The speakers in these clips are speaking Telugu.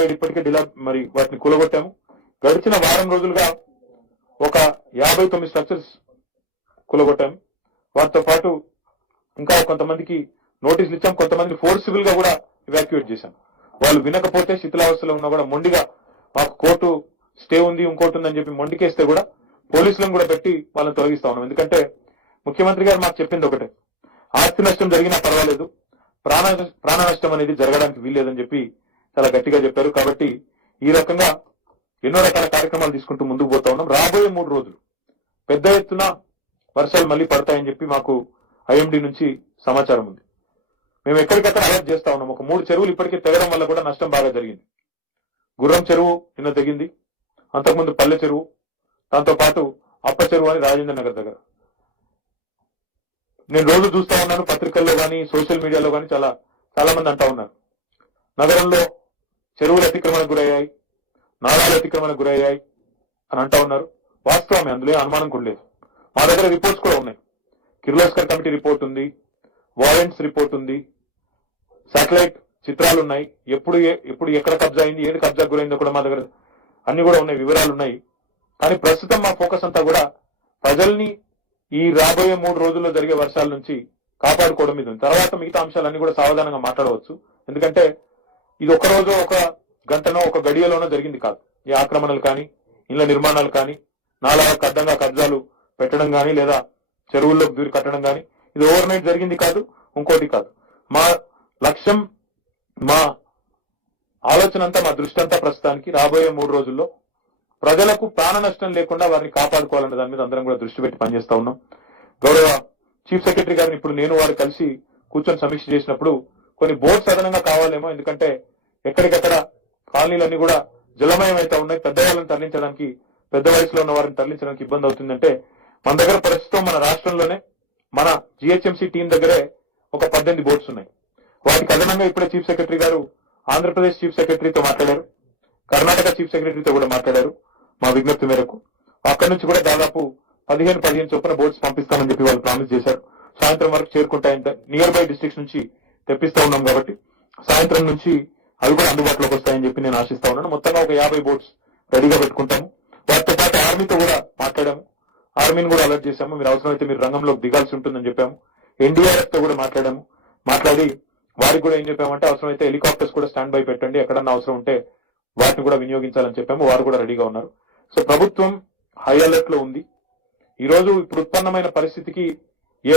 27 ఇప్పటికే మరి వాటిని కూలగొట్టాము. గడిచిన వారం రోజులుగా ఒక 59 స్ట్రక్చర్స్ కూలగొట్టాము. వాటితో పాటు ఇంకా కొంతమందికి నోటీసులు ఇచ్చాం, కొంతమందిని ఫోర్సిబుల్ గా కూడా ఇవాక్యుయేట్ చేశాం. వాళ్ళు వినకపోతే శిథిలావస్థలో ఉన్నా కూడా మొండిగా మాకు కోర్టు స్టే ఉంది ఇంకోటి ఉందని చెప్పి మొండికేస్తే కూడా పోలీసులను కూడా పెట్టి వాళ్ళని తొలగిస్తా ఉన్నాం. ఎందుకంటే ముఖ్యమంత్రి గారు మాకు చెప్పింది ఒకటే, ఆస్తి నష్టం జరిగినా పర్వాలేదు, ప్రాణ నష్టం అనేది జరగడానికి వీల్లేదని చెప్పి చాలా గట్టిగా చెప్పారు. కాబట్టి ఈ రకంగా ఎన్నో రకాల కార్యక్రమాలు తీసుకుంటూ ముందుకు పోతా ఉన్నాం. రాబోయే 3 రోజులు పెద్ద ఎత్తున వర్షాలు మళ్లీ పడతాయని చెప్పి మాకు ఐఎండీ నుంచి సమాచారం ఉంది. మేము ఎక్కడికక్కడ అలర్ట్ చేస్తా ఉన్నాం. ఒక 3 చెరువులు ఇప్పటికే తెగడం వల్ల కూడా నష్టం బాగా జరిగింది. గుర్రం చెరువు నిన్న తెగింది, అంతకుముందు పల్లె చెరువు, దాంతో పాటు అప్ప చెరువు అని రాజేంద్ర నగర్ దగ్గర. నేను రోజు చూస్తా ఉన్నాను పత్రికల్లో కానీ సోషల్ మీడియాలో కానీ చాలా మంది అంటా ఉన్నారు, నగరంలో చెరువులు అతిక్రమణకు గురయ్యాయి, నాళాలు అతిక్రమణకు గురయ్యాయి అని అంటా ఉన్నారు. వాస్తవమే, అందులో అనుమానం కూడా లేదు. మా దగ్గర రిపోర్ట్స్ కూడా ఉన్నాయి. కిర్లోస్కర్ కమిటీ రిపోర్ట్ ఉంది, వారెంట్స్ రిపోర్ట్ ఉంది, శాటిలైట్ చిత్రాలు ఉన్నాయి, ఎప్పుడు ఎక్కడ కబ్జా అయింది, ఏది కబ్జా గురైందో కూడా మా దగ్గర అన్ని కూడా ఉన్నాయి, వివరాలు ఉన్నాయి. కానీ ప్రస్తుతం మా ఫోకస్ అంతా కూడా ప్రజల్ని ఈ రాబోయే 3 రోజుల్లో జరిగే వర్షాల నుంచి కాపాడుకోవడం మీద ఉంది. తర్వాత మిగతా అంశాలన్నీ కూడా సావధానంగా మాట్లాడవచ్చు. ఎందుకంటే ఇది ఒక రోజు ఒక గంటనో ఒక గడియలోనో జరిగింది కాదు. ఈ ఆక్రమణలు కానీ, ఇళ్ల నిర్మాణాలు కానీ, నాలాలకు అడ్డంగా కబ్జాలు పెట్టడం కానీ, లేదా చెరువుల్లోకి దూరి కట్టడం కానీ, ఇది ఓవర్ నైట్ జరిగింది కాదు, ఇంకోటి కాదు. మా లక్ష్యం, మా ఆలోచన అంతా, మా దృష్టి అంతా ప్రస్తుతానికి రాబోయే 3 రోజుల్లో ప్రజలకు ప్రాణ నష్టం లేకుండా వారిని కాపాడుకోవాలన్న దాని మీద అందరం కూడా దృష్టి పెట్టి పనిచేస్తా ఉన్నాం. గౌరవ చీఫ్ సెక్రటరీ గారిని ఇప్పుడు నేను వారు కలిసి కూర్చొని సమీక్ష చేసినప్పుడు కొన్ని బోట్స్ అదనంగా కావాలేమో, ఎందుకంటే ఎక్కడికక్కడ కాలనీలన్నీ కూడా జలమయం అయితే ఉన్నాయి. పెద్దవాళ్ళని తరలించడానికి, పెద్ద వయసులో ఉన్న వారిని తరలించడానికి ఇబ్బంది అవుతుందంటే మన దగ్గర ప్రస్తుతం మన రాష్ట్రంలోనే మన జిహెచ్ఎంసీ టీం దగ్గరే ఒక 18 బోట్స్ ఉన్నాయి. వాటికి అదనంగా ఇప్పుడే చీఫ్ సెక్రటరీ గారు ఆంధ్రప్రదేశ్ చీఫ్ సెక్రటరీతో మాట్లాడారు, కర్ణాటక చీఫ్ సెక్రటరీతో కూడా మాట్లాడారు. మా విజ్ఞప్తి మేరకు అక్కడి నుంచి కూడా దాదాపు 15 చొప్పున బోట్స్ పంపిస్తామని చెప్పి వాళ్ళు ప్రామిస్ చేశారు. సాయంత్రం వరకు చేరుకుంటాయంట. నియర్ బై డిస్ట్రిక్ట్స్ నుంచి తెప్పిస్తా ఉన్నాం కాబట్టి సాయంత్రం నుంచి అవి కూడా అందుబాటులోకి వస్తాయని చెప్పి నేను ఆశిస్తా ఉన్నాను. మొత్తంగా ఒక 50 బోట్స్ రెడీగా పెట్టుకుంటాము. వాటితో పాటు ఆర్మీతో కూడా మాట్లాడాము, ఆర్మీని కూడా అలర్ట్ చేశాము. మీరు అవసరమైతే మీరు రంగంలోకి దిగాల్సి ఉంటుందని చెప్పాము. ఎన్డీఆర్ఎఫ్ తో కూడా మాట్లాడాము. మాట్లాడి వారికి కూడా ఏం చెప్పామంటే అవసరమైతే హెలికాప్టర్స్ కూడా స్టాండ్ బై పెట్టండి, ఎక్కడన్నా అవసరం ఉంటే వాటిని కూడా వినియోగించాలని చెప్పాము. వారు కూడా రెడీగా ఉన్నారు. సో ప్రభుత్వం హై అలర్ట్ లో ఉంది. ఈ రోజు ఇప్పుడు ఉత్పన్నమైన పరిస్థితికి ఏ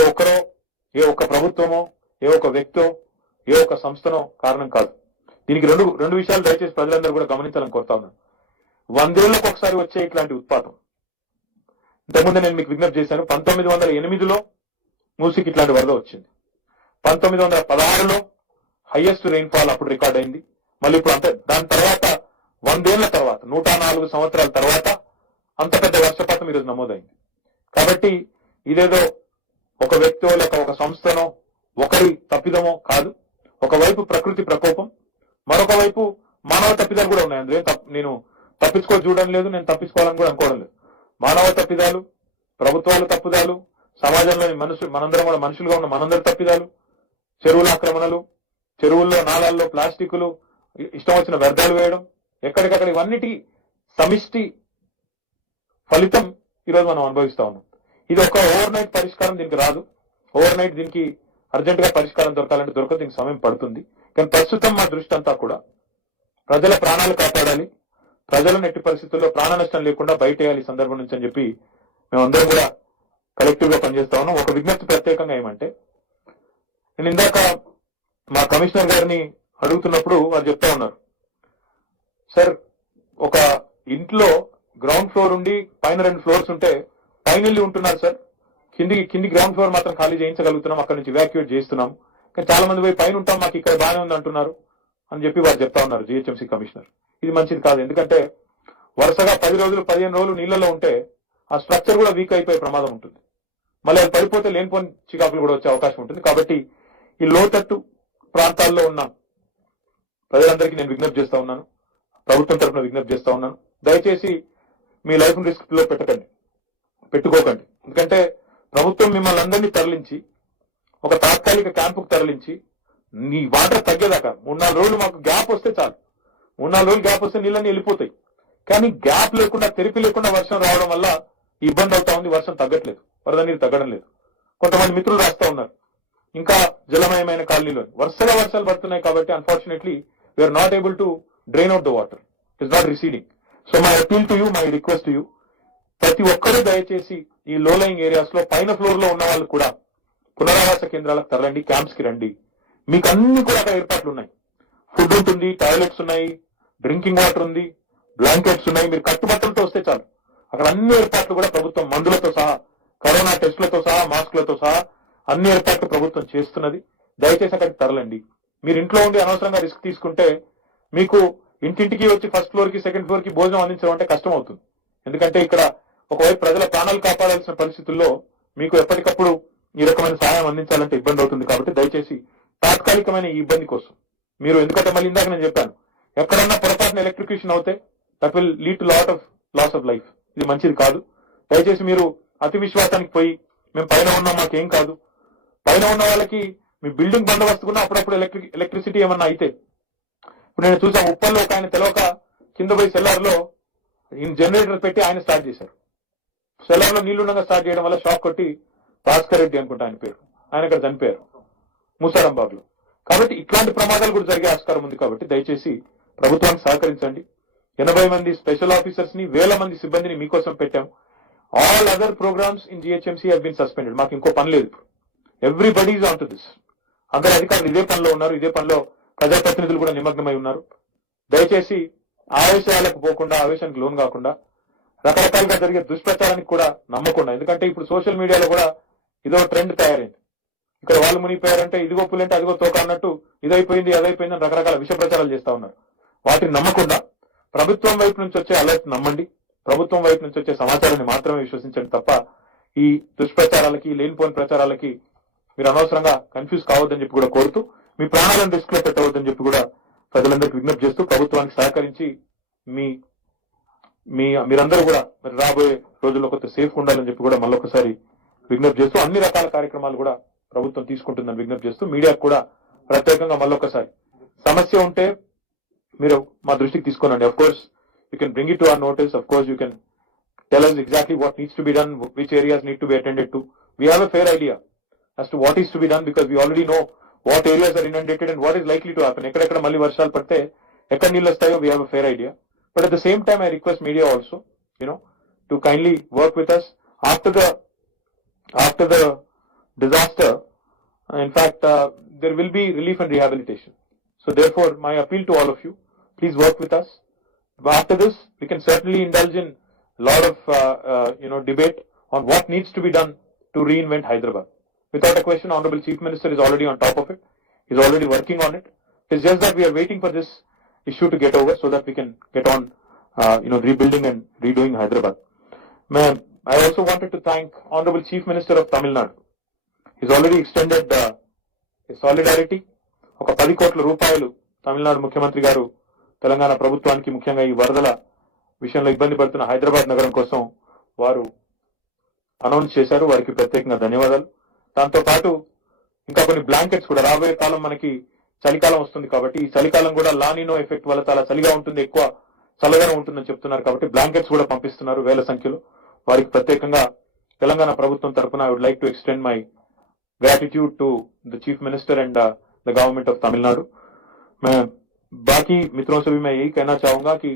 ఒక్క ప్రభుత్వమో, ఏ ఒక్క వ్యక్తో, ఏ ఒక్క సంస్థనో కారణం కాదు. దీనికి రెండు విషయాలు దయచేసి ప్రజలందరూ కూడా గమనించాలని కోరుతా ఉన్నాను. 100 ఏళ్లకు ఒకసారి వచ్చే ఇట్లాంటి ఉత్పాతం. ఇంతకుముందు నేను మీకు విజ్ఞప్తి చేశాను, 1908లో మూసికి ఇట్లాంటి వరద వచ్చింది. 1916లో హైయెస్ట్ రెయిన్ఫాల్ అప్పుడు రికార్డ్ అయింది. మళ్ళీ ఇప్పుడు అంతే. దాని తర్వాత 100 ఏళ్ల తర్వాత, 104 సంవత్సరాల తర్వాత అంత పెద్ద వర్షపాతం ఈరోజు నమోదైంది. కాబట్టి ఇదేదో ఒక వ్యక్తో లేక ఒక సంస్థనో ఒకరి తప్పిదమో కాదు. ఒకవైపు ప్రకృతి ప్రకోపం, మరొక వైపు మానవ తప్పిదాలు కూడా ఉన్నాయి. అందులో నేను చూడడం లేదు, నేను తప్పించుకోవాలని కూడా అనుకోవడం లేదు. మానవ తప్పిదాలు, ప్రభుత్వాలు తప్పిదాలు, సమాజంలోని మనందరం కూడా మనుషులుగా ఉన్న మనందరి తప్పిదాలు, చెరువుల ఆక్రమణలు, చెరువుల్లో నాళాల్లో ప్లాస్టిక్లు, ఇష్టం వచ్చిన వ్యర్థాలు వేయడం, ఎక్కడికక్కడ ఇవన్నిటి సమిష్టి ఫలితం ఈరోజు మనం అనుభవిస్తా ఉన్నాం. ఇది ఒక ఓవర్ నైట్ పరిష్కారం దీనికి రాదు. ఓవర్ నైట్ దీనికి అర్జెంట్ గా పరిష్కారం దొరకాలంటే దొరకదు, దీనికి సమయం పడుతుంది. కానీ ప్రస్తుతం మా దృష్టి అంతా కూడా ప్రజల ప్రాణాలు కాపాడాలి, ప్రజలను ఎట్టి పరిస్థితుల్లో ప్రాణ నష్టం లేకుండా బయటేయాలి ఈ సందర్భం నుంచి అని చెప్పి మేమందరం కూడా కలెక్టివ్ గా పనిచేస్తా ఉన్నాం. ఒక విజ్ఞప్తి ప్రత్యేకంగా ఏమంటే, నేను ఇందాక మా కమిషనర్ గారిని అడుగుతున్నప్పుడు వారు చెప్తా ఉన్నారు, సార్ ఒక ఇంట్లో గ్రౌండ్ ఫ్లోర్ ఉండి పైన 2 ఫ్లోర్స్ ఉంటే పైన ఉంటున్నారు సార్, కింది గ్రౌండ్ ఫ్లోర్ మాత్రం ఖాళీ చేయించగలుగుతున్నాం, అక్కడి నుంచి ఎవాక్యుయేట్ చేస్తున్నాం, కానీ చాలా మంది పోయి పైన ఉంటాం, మాకు ఇక్కడ బాగానే ఉంది అంటున్నారు అని చెప్పి వారు చెప్తా ఉన్నారు జిహెచ్ఎంసీ కమిషనర్. ఇది మంచిది కాదు. ఎందుకంటే వరుసగా 10 రోజులు 15 రోజులు నీళ్లలో ఉంటే ఆ స్ట్రక్చర్ కూడా వీక్ అయిపోయే ప్రమాదం ఉంటుంది. మళ్ళీ అది పడిపోతే లేనిపోని చికాకులు కూడా వచ్చే అవకాశం ఉంటుంది. కాబట్టి ఈ లోతట్టు ప్రాంతాల్లో ఉన్న ప్రజలందరికీ నేను విజ్ఞప్తి చేస్తా ఉన్నాను, ప్రభుత్వం తరఫున విజ్ఞప్తి చేస్తా ఉన్నాను, దయచేసి మీ లైఫ్ రిస్క్ లో పెట్టుకోకండి. ఎందుకంటే ప్రభుత్వం మిమ్మల్ని అందరినీ తరలించి ఒక తాత్కాలిక క్యాంపుకు తరలించి నీ వాటర్ తగ్గేదాకా 3-4 రోజులు మాకు గ్యాప్ వస్తే చాలు, 3-4 రోజులు గ్యాప్ వస్తే నీళ్ళని వెళ్ళిపోతాయి. కానీ గ్యాప్ లేకుండా, తెరిపి లేకుండా వర్షం రావడం వల్ల ఇబ్బంది అవుతా ఉంది. వర్షం తగ్గట్లేదు, వరద నీరు తగ్గడం లేదు. కొంతమంది మిత్రులు రాస్తా ఉన్నారు ఇంకా జలమయమైన కాలనీలో వరుసగా వర్షాలు పడుతున్నాయి కాబట్టి unfortunately we're not able to drain out the water, it is not receding. So my appeal to you, my request to you, ప్రతి ఒక్కరూ దయచేసి ఈ లో లయింగ్ ఏరియాస్ లో పైన ఫ్లోర్ లో ఉన్న వాళ్ళు కూడా పునరావాస కేంద్రాలకు తరలండి, క్యాంప్స్ కి రండి. మీకు అన్ని కూడా అక్కడ ఏర్పాట్లు ఉన్నాయి. ఫుడ్ ఉంటుంది, టాయిలెట్స్ ఉన్నాయి, డ్రింకింగ్ వాటర్ ఉంది, బ్లాంకెట్స్ ఉన్నాయి. మీరు కట్టుబట్టలతో వస్తే చాలు. అక్కడ అన్ని ఏర్పాట్లు కూడా ప్రభుత్వం మందులతో సహా, కరోనా టెస్టులతో సహా, మాస్కులతో సహా అన్ని ఏర్పాట్లు ప్రభుత్వం చేస్తున్నది. దయచేసి అక్కడికి తరలండి. మీరు ఇంట్లో ఉండి అనవసరంగా రిస్క్ తీసుకుంటే మీకు ఇంటింటికి వచ్చి ఫస్ట్ ఫ్లోర్ కి, సెకండ్ ఫ్లోర్ కి భోజనం అందించడం అంటే కష్టం అవుతుంది. ఎందుకంటే ఇక్కడ ఒకవైపు ప్రజల ప్రాణాలు కాపాడాల్సిన పరిస్థితుల్లో మీకు ఎప్పటికప్పుడు ఈ రకమైన సహాయం అందించాలంటే ఇబ్బంది అవుతుంది. కాబట్టి దయచేసి తాత్కాలికమైన ఈ ఇబ్బంది కోసం మీరు, ఎందుకంటే మళ్ళీ ఇందాక నేను చెప్పాను, ఎక్కడన్నా పొరపాటున ఎలక్ట్రికేషన్ అవుతే that will lead to loss of life. ఇది మంచిది కాదు. దయచేసి మీరు అతి విశ్వాసానికి పోయి మేము పైన ఉన్నాం మాకేం కాదు, పైన ఉన్న వాళ్ళకి మీ బిల్డింగ్ బందోబస్తుకున్నా అప్పుడప్పుడు ఎలక్ట్రిసిటీ ఏమన్నా అయితే, ఇప్పుడు నేను చూసాను ఉప్పల్లో ఒక ఆయన తెలవక కింద పోయి సెల్లార్ లో జనరేటర్ పెట్టి ఆయన స్టార్ట్ చేశారు. సెల్లార్ లో నీళ్లుండగా స్టార్ట్ చేయడం వల్ల షాక్ కొట్టి భాస్కర్ రెడ్డి అనుకుంటా ఆయన పేరు, ఆయన అక్కడ చనిపోయారు ముసారంబాగ్లో. కాబట్టి ఇట్లాంటి ప్రమాదాలు కూడా జరిగే ఆస్కారం ఉంది. కాబట్టి దయచేసి ప్రభుత్వానికి సహకరించండి. 80 మంది స్పెషల్ ఆఫీసర్స్ ని, 1000 మంది సిబ్బందిని మీకోసం పెట్టాం. All other programs in GHMC have been suspended. మాకు ఇంకో పని లేదు. Everybody is on to this. అందరు అధికారులు ఇదే పనిలో ఉన్నారు. ఇదే పనిలో ప్రజాప్రతినిధులు కూడా నిమగ్నమై ఉన్నారు. దయచేసి ఆవేశాలకు పోకుండా, ఆవేశానికి లోన్ కాకుండా, రకరకాలుగా జరిగే దుష్ప్రచారానికి కూడా నమ్మకుండా. ఎందుకంటే ఇప్పుడు సోషల్ మీడియాలో కూడా ఇదో ట్రెండ్ తయారైంది. ఇక్కడ వాళ్ళు మునిగిపోయారంటే ఇదిగో పులంటే అదిగో తోక అన్నట్టు, ఇదైపోయింది అదైపోయింది అని రకరకాల విష ప్రచారాలు చేస్తా ఉన్నారు. వాటిని నమ్మకుండా ప్రభుత్వం వైపు నుంచి వచ్చే అలర్ట్ నమ్మండి, ప్రభుత్వం వైపు నుంచి వచ్చే సమాచారాన్ని మాత్రమే విశ్వసించండి తప్ప ఈ దుష్ప్రచారాలకి, లేనిపోని ప్రచారాలకి మీరు అనవసరంగా కన్ఫ్యూజ్ కావద్దని చెప్పి కూడా కోరుతూ, మీ ప్రాణాలను రిస్క్ లో పెట్టవద్దని చెప్పి కూడా ప్రజలందరికీ విజ్ఞప్తి చేస్తూ, ప్రభుత్వానికి సహకరించి మీరందరూ కూడా మరి రాబోయే రోజుల్లో కొంత సేఫ్ ఉండాలని చెప్పి కూడా మళ్ళొకసారి విజ్ఞప్తి చేస్తూ, అన్ని రకాల కార్యక్రమాలు కూడా ప్రభుత్వం తీసుకుంటుందని విజ్ఞప్తి చేస్తూ, మీడియాకు కూడా ప్రత్యేకంగా మళ్ళొకసారి సమస్య ఉంటే మీరు మా దృష్టికి తీసుకోనండి. Of course you can bring it to our notice. Of course you can tell us exactly what needs to be done, which areas need to be attended to. We have a fair idea as to what is to be done because we already know what areas are inundated and what is likely to happen. ఎక్కడెక్కడ మళ్ళీ వర్షాలు పడితే ఎక్కడ నీళ్ళు వస్తాయో we have a fair idea. But at the same time I request media also, to kindly work with us after the disaster. In fact, there will be relief and rehabilitation. So therefore my appeal to all of you, please work with us. After this we can certainly indulge in a lot of debate on what needs to be done to reinvent Hyderabad. Without a question, Honorable Chief Minister is already on top of it. He's already working on it. It's just that we are waiting for this issue to get over so that we can get on rebuilding and redoing Hyderabad. I also wanted to thank Honorable Chief Minister of Tamil Nadu. He's already extended his solidarity. ఒక 10 కోట్ల రూపాయలు తమిళనాడు ముఖ్యమంత్రి గారు తెలంగాణ ప్రభుత్వానికి, ముఖ్యంగా ఈ వరదల విషయంలో ఇబ్బంది పడుతున్న హైదరాబాద్ నగరం కోసం వారు అనౌన్స్ చేశారు. వారికి ప్రత్యేకంగా ధన్యవాదాలు. దాంతో పాటు ఇంకా కొన్ని బ్లాంకెట్స్ కూడా, రాబోయే కాలం మనకి చలికాలం వస్తుంది కాబట్టి ఈ చలికాలం కూడా లానినో ఎఫెక్ట్ వల్ల చాలా చలిగా ఉంటుంది, ఎక్కువ చల్లగానే ఉంటుందని చెప్తున్నారు. కాబట్టి బ్లాంకెట్స్ కూడా పంపిస్తున్నారు 1000 సంఖ్యలో. వారికి ప్రత్యేకంగా తెలంగాణ ప్రభుత్వం తరఫున I would like to extend my gratitude to the Chief Minister and the government of Tamil Nadu. मैं बाकी मित्रों से भी मैं यही कहना चाहूंगा कि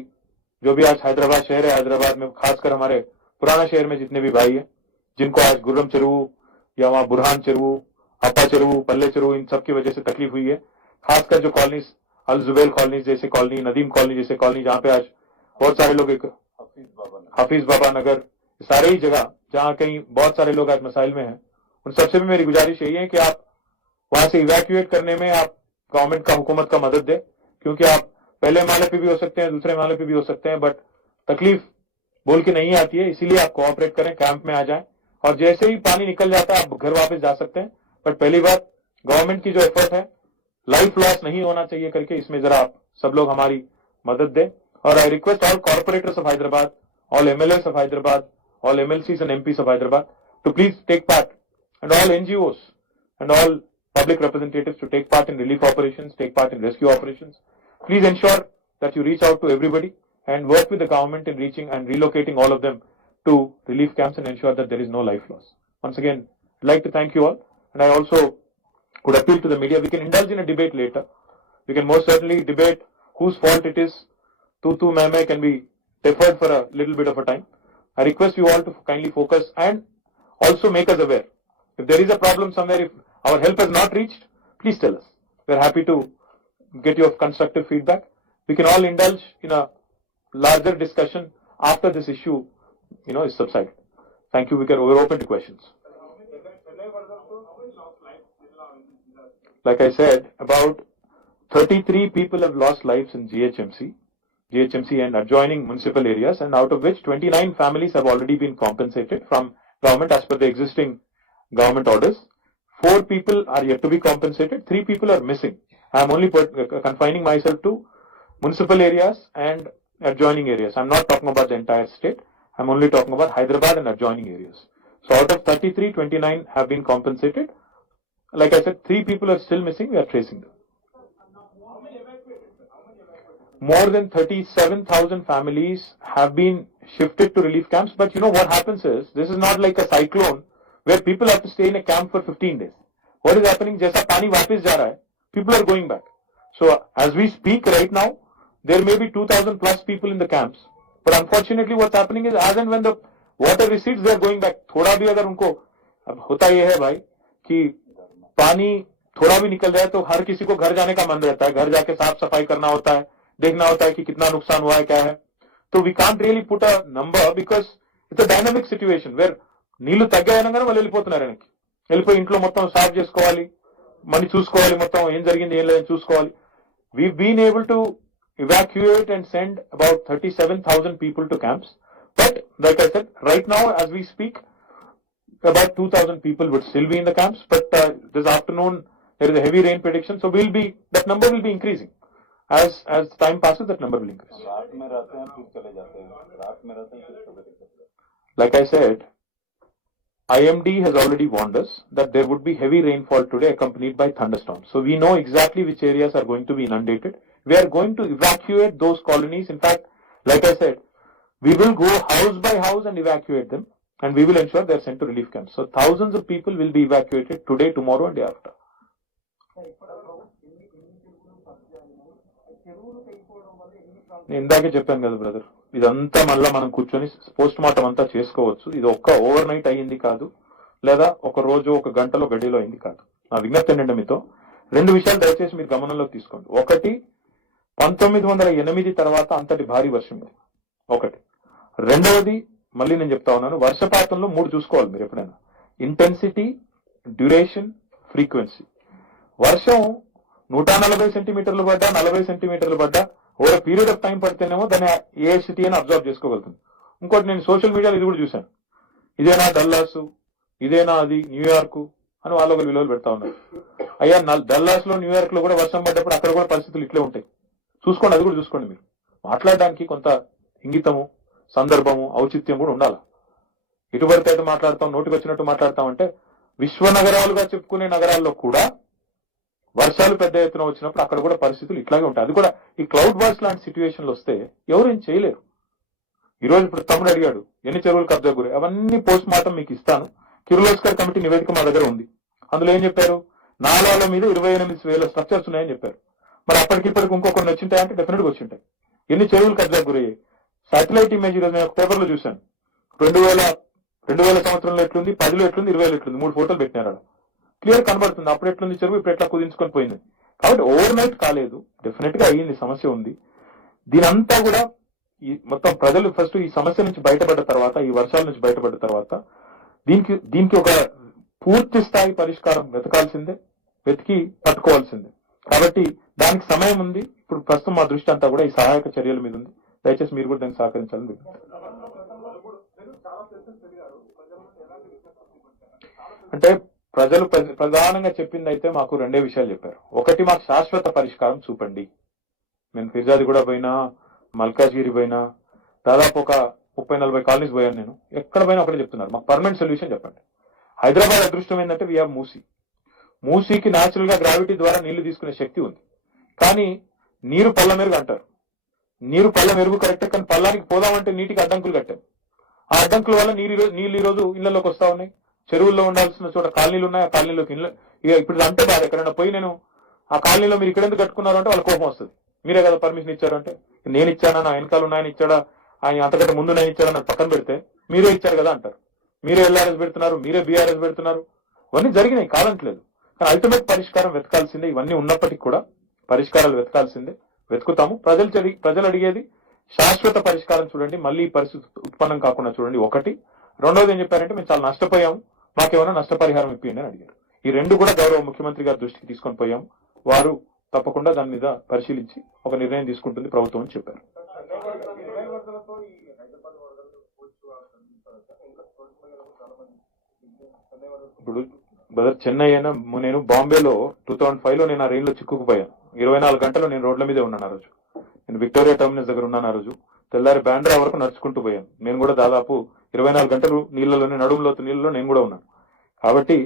जो भी आज हैदराबाद शहर है, हैदराबाद में खासकर हमारे पुराना शहर में जितने भी भाई हैं, जिनको आज गुर्रम चेरुवु या वहाँ बुरहान चेरुवु, अप्पा चेरुवु, पल्ले चेरुवु, इन सब की वजह से तकलीफ हुई है, खासकर जो कॉलोनीज, अल जुबैल कॉलोनी जैसे कॉलोनी, नदीम कॉलोनी जैसे कॉलोनी, जहाँ पे आज बहुत सारे लोग, एक हाफिज बाबा नगर, सारे ही जगह जहाँ कहीं बहुत सारे लोग आज मसाइल में हैं, उन सबसे भी मेरी गुजारिश यही है कि आप वहां से इवैक्यूएट करने में आप गवर्नमेंट का, हुकूमत का मदद दे, क्योंकि आप पहले माले पे भी हो सकते हैं, दूसरे माले पे भी हो सकते हैं, बट तकलीफ बोल के नहीं आती है. इसीलिए आप कोऑपरेट करें, कैंप में आ जाएं और जैसे ही पानी निकल जाता है आप घर वापस जा सकते हैं. बट पहली बात, गवर्नमेंट की जो एफर्ट है, लाइफ लॉस नहीं होना चाहिए करके इसमें जरा आप सब लोग हमारी मदद दें. और I request all corporators of Hyderabad, all MLAs of Hyderabad, all MLCs and MPs of Hyderabad to please take part, and all NGOs and all public representatives to take part in relief operations, take part in rescue operations. Please ensure that you reach out to everybody and work with the government in reaching and relocating all of them to relief camps and ensure that there is no life loss. Once again, I'd like to thank you all, and I also would appeal to the media. We can indulge in a debate later. We can most certainly debate whose fault it is. Tu meh can be deferred for a little bit of a time. I request you all to kindly focus and also make us aware. If there is a problem somewhere, if our help has not reached, please tell us. We're happy to get your constructive feedback. We can all indulge in a larger discussion after this issue, is subsided. Thank you. We're open to questions. Like I said, about 33 people have lost lives in GHMC and adjoining municipal areas, and out of which 29 families have already been compensated from government as per the existing government orders. 4 people are yet to be compensated. 3 people are missing. I am only confining myself to municipal areas and adjoining areas. I'm not talking about the entire state. I'm only talking about Hyderabad and adjoining areas. So out of 33, 29 have been compensated. Like I said, 3 people are still missing. We are tracing them. More than 37,000 families have been shifted to relief camps. But what happens is, this is not like a cyclone where people have to stay in a camp for 15 days. What is happening? Jaisa pani wapis ja raha hai, people are going back. So as we speak right now, there may be 2,000 plus people in the camps. But unfortunately what's happening is, as and when the water recedes, they are going back. थोड़ा भी अगर उनको अब होता ये है भाई कि पानी थोड़ा भी निकल जाए तो हर किसी को घर जाने का मन रहता है, घर जाके साफ सफाई करना होता है, देखना होता है कि कितना नुकसान हुआ है, क्या है. तो we can't really put a number because it's a dynamic situation where నీళ్లు తగ్గాయనగానే వాళ్ళు వెళ్ళిపోతున్నారు వెనక్కి. వెళ్ళిపోయి ఇంట్లో మొత్తం సాఫ్ చేసుకోవాలి, మనీ చూసుకోవాలి, మొత్తం ఏం జరిగింది ఏం లేదని చూసుకోవాలి. We've been able to evacuate and send about 37,000 people to camps. But like I said, right now as we speak, about 2,000 people would still be in the camps. But this afternoon there is a heavy rain prediction, so that number will be increasing. As time passes, that number will increase. Like I said, IMD has already warned us that there would be heavy rainfall today accompanied by thunderstorms. So we know exactly which areas are going to be inundated. We are going to evacuate those colonies. In fact, like I said, we will go house by house and evacuate them, and we will ensure they are sent to relief camps. So thousands of people will be evacuated today, tomorrow and day after. నేను ఇందాకే చెప్పాను కదా బ్రదర్, ఇదంతా మళ్ళా మనం కూర్చొని పోస్ట్ మార్టం అంతా చేసుకోవచ్చు. ఇది ఒక్క ఓవర్ నైట్ అయ్యింది కాదు, లేదా ఒక రోజు ఒక గంటలో గడిలో అయింది కాదు. నా విజ్ఞప్తి ఏంటంటే మీతో 2 విషయాలు దయచేసి మీరు గమనంలోకి తీసుకోండి. ఒకటి, 1908 తర్వాత అంతటి భారీ వర్షం ఇది ఒకటి. రెండవది, మళ్ళీ నేను చెప్తా ఉన్నాను, వర్షపాతంలో 3 చూసుకోవాలి మీరు ఎప్పుడైనా: ఇంటెన్సిటీ, డ్యూరేషన్, ఫ్రీక్వెన్సీ. వర్షం 140 సెంటీమీటర్లు పడ్డా, 40 సెంటీమీటర్లు పడ్డా, ఓవర్ పీరియడ్ ఆఫ్ టైం పడితేనేమో దాన్ని ఏఐసిటీ అని అబ్జర్వ్ చేసుకోగలుగుతుంది. ఇంకోటి, నేను సోషల్ మీడియాలో ఇది కూడా చూశాను, ఇదేనా డల్లాస్, ఇదేనా అది న్యూయార్క్ అని వాళ్ళు ఒక విలువలు పెడతా ఉన్నారు. అయ్యా, డల్లాస్ లో న్యూయార్క్ లో కూడా వర్షం పడ్డప్పుడు అక్కడ కూడా పరిస్థితులు ఇట్లే ఉంటాయి. చూసుకోండి, అది కూడా చూసుకోండి. మీరు మాట్లాడడానికి కొంత ఇంగితము, సందర్భము, ఔచిత్యం కూడా ఉండాలి. ఇటు పడితే అటు మాట్లాడతాం, నోటికి వచ్చినట్టు మాట్లాడతాం అంటే, విశ్వ నగరాలుగా చెప్పుకునే నగరాల్లో కూడా వర్షాలు పెద్ద ఎత్తున వచ్చినప్పుడు అక్కడ కూడా పరిస్థితులు ఇట్లాగే ఉంటాయి. అది కూడా ఈ క్లౌడ్ బర్స్ట్ లాంటి సిచ్యువేషన్లు వస్తే ఎవరేం చేయలేరు. ఈ రోజు ఇప్పుడు తమ్ముడు అడిగాడు ఎన్ని చెరువులు కబ్జా గురి, అవన్నీ పోస్ట్ మార్టం మీకు ఇస్తాను. కిర్లోస్కర్ కమిటీ నివేదిక మా దగ్గర ఉంది. అందులో ఏం చెప్పారు, నాలాల మీద 28,000 స్ట్రక్చర్స్ ఉన్నాయని చెప్పారు. మరి అప్పటికిప్పటికి ఇంకొకరిని వచ్చింటాయంటే డెఫినెట్ గా వచ్చింటాయి. ఎన్ని చెరువులు కబ్జా గురయ్యాయి? సాటిలైట్ ఇమేజ్ ఈరోజు నేను ఒక పేపర్ లో చూశాను. 2000 సంవత్సరంలో ఎట్లుంది, 10లో ఎట్లుంది, 20లో ఎట్లుంది, 3 ఫోటోలు పెట్టినారు. క్లియర్ కనబడుతుంది అప్పుడు ఎట్లుంది చెరువు, ఇప్పుడు ఎట్లా కుదించుకొని పోయింది. కాబట్టి ఓవర్ నైట్ కాలేదు, డెఫినెట్ గా అయ్యింది, సమస్య ఉంది. దీనంతా కూడా ఈ మొత్తం ప్రజలు ఫస్ట్ ఈ సమస్య నుంచి బయటపడ్డ తర్వాత, ఈ వర్షాల నుంచి బయటపడ్డ తర్వాత దీనికి ఒక పూర్తి స్థాయి పరిష్కారం వెతకాల్సిందే, వెతికి పట్టుకోవాల్సిందే. కాబట్టి దానికి సమయం ఉంది. ఇప్పుడు ప్రస్తుతం మా దృష్టి అంతా కూడా ఈ సహాయక చర్యల మీద ఉంది. దయచేసి మీరు కూడా దానికి సహకరించాలని. అంటే ప్రజలు ప్రధానంగా చెప్పింది అయితే మాకు 2 విషయాలు చెప్పారు. ఒకటి, మాకు శాశ్వత పరిష్కారం చూపండి. నేను ఫిర్జాది కూడా పోయినా, మల్కాజ్గిరి పోయినా, దాదాపు ఒక 30-40 కాలనీస్ పోయాను. నేను ఎక్కడ పోయినా ఒకటే చెప్తున్నారు, మాకు పర్మనెంట్ సొల్యూషన్ చెప్పండి. హైదరాబాద్ అదృష్టం ఏంటంటే వీ హ్యావ్ మూసీకి న్యాచురల్ గా గ్రావిటీ ద్వారా నీళ్లు తీసుకునే శక్తి ఉంది. కానీ నీరు పళ్ళ మేరకు అంటారు. నీరు పళ్ళ మెరుగు కరెక్టే, కానీ పల్లానికి పోదామంటే నీటికి అడ్డంకులు కట్టాం. ఆ అడ్డంకుల వల్ల నీళ్ళు ఈ రోజు ఇళ్లలోకి వస్తా ఉన్నాయి. చెరువుల్లో ఉండాల్సిన చోట కాలనీలు ఉన్నాయి, ఆ కాలనీలోకి ఇక ఇప్పుడు అంటే బాధ. ఎక్కడైనా పోయి నేను ఆ కాలనీలో మీరు ఇక్కడ ఎందుకు కట్టుకున్నారు అంటే వాళ్ళ కోపం వస్తుంది. మీరే కదా పర్మిషన్ ఇచ్చారంటే, నేను ఇచ్చానా, నా వెనకాల ఉన్నాయని ఇచ్చాడా, ఆయన అంతకంటే ముందు నేను ఇచ్చాడని పక్కన పెడితే మీరే ఇచ్చారు కదా అంటారు. మీరే ఎల్ఆర్ఎస్ పెడుతున్నారు, మీరే బీఆర్ఎస్ పెడుతున్నారు. ఇవన్నీ జరిగినాయి, కాదంటలేదు. కానీ అల్టిమేట్ పరిష్కారం వెతకాల్సిందే. ఇవన్నీ ఉన్నప్పటికీ కూడా పరిష్కారాలు వెతకాల్సిందే, వెతుకుతాము. ప్రజలు అడిగేది శాశ్వత పరిష్కారం చూడండి, మళ్ళీ ఈ పరిస్థితి ఉత్పన్నం కాకుండా చూడండి. ఒకటి. రెండోది ఏం చెప్పారంటే, మేము చాలా నష్టపోయాము, మాకేమైనా నష్టపరిహారం ఇప్పిండి అని అడిగారు. ఈ రెండు కూడా గౌరవ ముఖ్యమంత్రి గారి దృష్టికి తీసుకొని పోయాము. వారు తప్పకుండా దాని మీద పరిశీలించి ఒక నిర్ణయం తీసుకుంటుంది ప్రభుత్వం అని చెప్పారు. ఇప్పుడు చెన్నై అయినా, నేను బాంబేలో 2005లో నేను ఆ రైల్లో చిక్కుకుపోయాను. 24 గంటలు నేను రోడ్ల మీదే ఉన్నాను ఆ రోజు. నేను విక్టోరియా టర్మినస్ దగ్గర ఉన్నాను ఆ రోజు. తెల్లారి బాండ్రా వరకు నడుచుకుంటూ పోయాను. నేను కూడా దాదాపు 24 గంటలు నీళ్లలోనే, నడుములోతు నీళ్ళలో నేను కూడా ఉన్నాను. కాబట్టి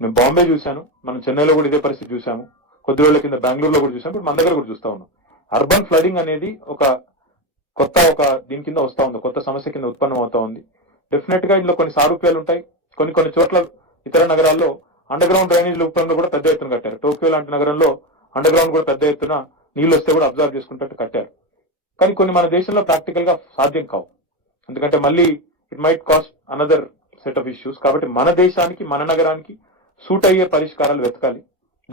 నేను బాంబే చూశాను, మనం చెన్నైలో కూడా ఇదే పరిస్థితి చూసాము, కొద్ది రోజుల కింద బెంగళూరులో కూడా చూసాము, ఇప్పుడు మన దగ్గర కూడా చూస్తా ఉన్నాం. అర్బన్ ఫ్లడింగ్ అనేది ఒక దీని కింద వస్తా ఉంది, కొత్త సమస్య కింద ఉత్పన్నం అవుతా ఉంది. డెఫినెట్ గా ఇందులో కొన్ని సారూప్యాలు ఉంటాయి. కొన్ని చోట్ల ఇతర నగరాల్లో అండర్ గ్రౌండ్ డ్రైనేజ్ రూపంలో కూడా పెద్ద ఎత్తున కట్టారు. టోక్యో లాంటి నగరంలో అండర్ గ్రౌండ్ కూడా పెద్ద ఎత్తున నీళ్లు వస్తే కూడా అబ్జర్వ్ చేసుకుంటట్టు కట్టారు. కానీ కొన్ని మన దేశంలో ప్రాక్టికల్ గా సాధ్యం కావు, ఎందుకంటే మళ్ళీ it might cost another set of issues. కాబట్టి మన దేశానికి, మన నగరానికి సూట్ అయ్యే పరిష్కారాలు వెతకాలి.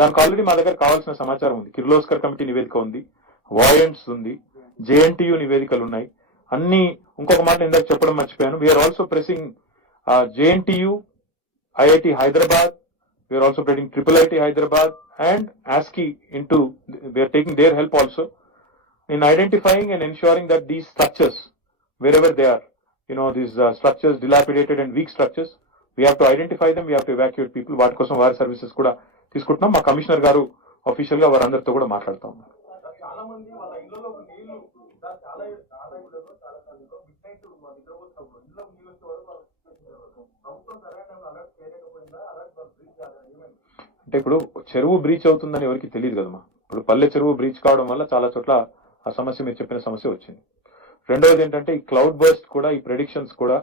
దానికి ఆల్రెడీ మా దగ్గర కావాల్సిన సమాచారం ఉంది. కిర్లోస్కర్ కమిటీ నివేదిక ఉంది, వాయంట్స్ ఉంది, జేఎన్టీయూ నివేదికలు ఉన్నాయి అన్ని. ఇంకొక మాట ఇందాక చెప్పడం మర్చిపోయాను, we're also pressing JNTU, IIT Hyderabad, we're also pressing IIIT Hyderabad and ASCI into, we are taking their help also in identifying and ensuring that these structures, wherever they are, these structures, dilapidated and weak structures, we have to identify them, we have to evacuate people. వాటి కోసం వారి సర్వీసెస్ కూడా తీసుకుంటున్నాం. మా కమిషనర్ గారు అఫీషియల్ గా వారందరితో కూడా మాట్లాడుతూ ఉన్నారు. అంటే ఇప్పుడు చెరువు బ్రీచ్ అవుతుందని ఎవరికి తెలియదు కదమ్మా. ఇప్పుడు పల్లె చెరువు బ్రీచ్ కావడం వల్ల చాలా చోట్ల ఆ సమస్య, మీరు చెప్పిన సమస్య వచ్చింది. రెండవది ఏంటంటే, ఈ క్లౌడ్ బర్స్ట్ కూడా, ఈ ప్రెడిక్షన్స్ కూడా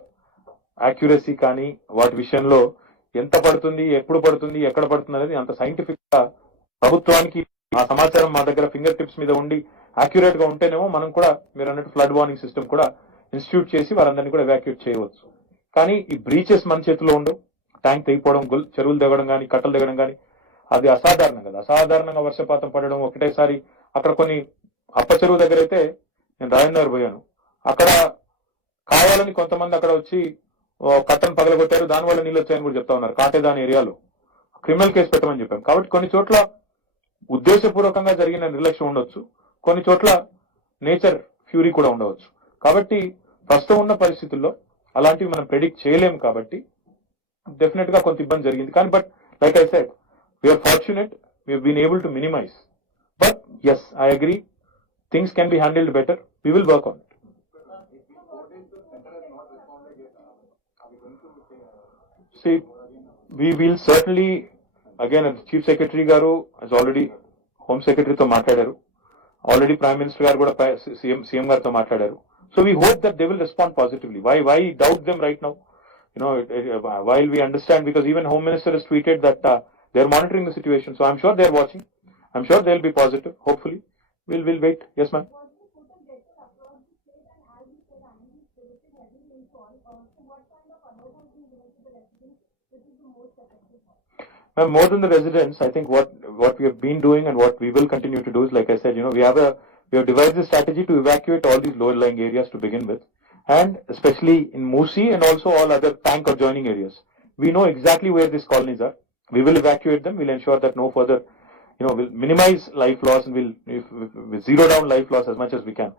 యాక్యురసీ కానీ వాటి విషయంలో ఎంత పడుతుంది, ఎప్పుడు పడుతుంది, ఎక్కడ పడుతుంది అనేది అంత సైంటిఫిక్ గా ప్రభుత్వానికి ఆ సమాచారం మా దగ్గర ఫింగర్ టిప్స్ మీద ఉండి యాక్యురేట్ గా ఉంటేనేమో మనం కూడా మీరు అన్నట్టు ఫ్లడ్ వార్నింగ్ సిస్టమ్ కూడా ఇన్స్టిట్యూట్ చేసి వారందరినీ కూడా ఎవాక్యుయేట్ చేయవచ్చు. కానీ ఈ బ్రీచెస్ మన చేతిలో ఉండవు. ట్యాంక్ తెగిపోవడం, చెరువులు దిగడం కానీ, కట్టలు దిగడం కానీ అది అసాధారణం కదా. అసాధారణంగా వర్షపాతం పడడం ఒకటేసారి. అక్కడ కొన్ని అప్ప చెరువు దగ్గర అయితే నేను రాజేంద్ర పోయాను, అక్కడ కావాలని కొంతమంది అక్కడ వచ్చి కట్టను పగలగొట్టారు, దానివల్ల నీళ్ళు వచ్చాయని కూడా చెప్తా ఉన్నారు. కాటేదాని ఏరియాలో క్రిమినల్ కేసు పెట్టమని చెప్పాం. కాబట్టి కొన్ని చోట్ల ఉద్దేశపూర్వకంగా జరిగిన నిర్లక్ష్యం ఉండొచ్చు, కొన్ని చోట్ల నేచర్ ఫ్యూరీ కూడా ఉండవచ్చు. కాబట్టి ప్రస్తుతం ఉన్న పరిస్థితుల్లో అలాంటివి మనం ప్రెడిక్ట్ చేయలేము. కాబట్టి డెఫినెట్ గా కొంత ఇబ్బంది జరిగింది. కానీ but like I said, we're fortunate, we've been able to minimize. But yes, I agree, things can be handled better. We will work on it. See, we will certainly, again, Chief Secretary garu has already Home Secretary తో మాట్లాడారు, already Prime Minister garu కూడా CM గారితో మాట్లాడారు. So we hope that they will respond positively. Why doubt them right now? While we understand, because even Home Minister has tweeted that they are monitoring the situation. So I'm sure they are watching. I'm sure they'll be positive. Hopefully, we'll wait. Yes, ma'am. More than the residents, I think what we have been doing and what we will continue to do is, like I said, we have devised a strategy to evacuate all these lower lying areas to begin with, and especially in Musi and also all other tank adjoining areas. We know exactly where these colonies are. We will evacuate them. We'll ensure that no further, we'll minimize life loss, and we'll zero down life loss as much as we can.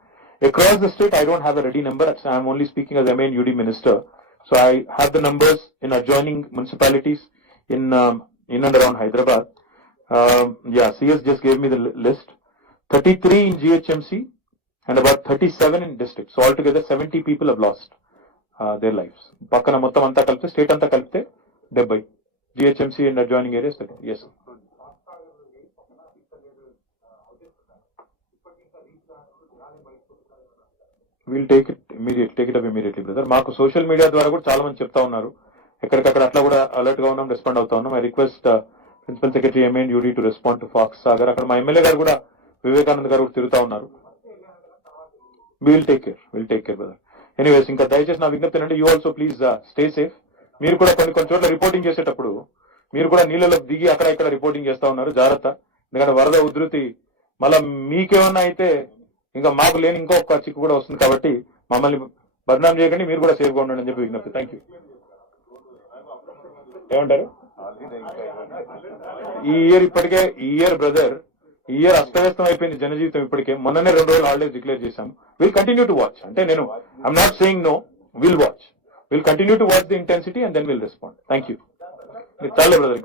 Across the state, I don't have a ready number. I'm only speaking as MA and UD Minister. So I have the numbers in adjoining municipalities in and around Hyderabad. CS just gave me the list. 33 in GHMC and about 37 in district. So altogether 70 people have lost their lives. Pakkana mottam anta kalpite, state anta kalpite 70. GHMC and adjoining areas. Yes. Will take it immediately brother. మాకు సోషల్ మీడియా ద్వారా కూడా చాలా మంది చెప్తా ఉన్నారు, ఎక్కడికక్కడ అట్లా కూడా అలర్ట్ గా ఉన్నాం, రెస్పాండ్ అవుతా ఉన్నాం. I request principal secretary MN UD to respond to Fox Sagar. అక్కడ మా ఎమ్మెల్యే గారు కూడా వివేకానంద్ గారు కూడా తిరుగుతా ఉన్నారు. Will take care brother. Anyways, ఇంకా దయచేసి నా విజ్ఞప్తి ఏంటంటే you also please stay safe. మీరు కూడా కొన్ని చోట్ల రిపోర్టింగ్ చేసేటప్పుడు మీరు కూడా నీళ్ళలో దిగి అక్కడ ఇక్కడ రిపోర్టింగ్ చేస్తా ఉన్నారు, జాగ్రత్త. ఎందుకంటే వరద ఉధృతి మళ్ళా మీకేమన్నా అయితే ఇంకా మాకు లేని ఇంకొక చిక్కు కూడా వస్తుంది, కాబట్టి మమ్మల్ని బదనాం చేయకండి, మీరు కూడా సేఫ్గా ఉండండి అని చెప్పి విజ్ఞప్తి. Thank you. ఏమంటారు? ఈ ఇయర్ బ్రదర్, ఈ ఇయర్ అస్తవ్యస్తం అయిపోయింది జనజీవితం. ఇప్పటికే మొన్ననే 2 రోజులు హాలిడేస్ డిక్లేర్ చేశాము. Will continue to watch. అంటే నేను I'm not saying no, will watch. Will continue to watch the intensity and then will respond. Thank you. చాలే బ్రదర్.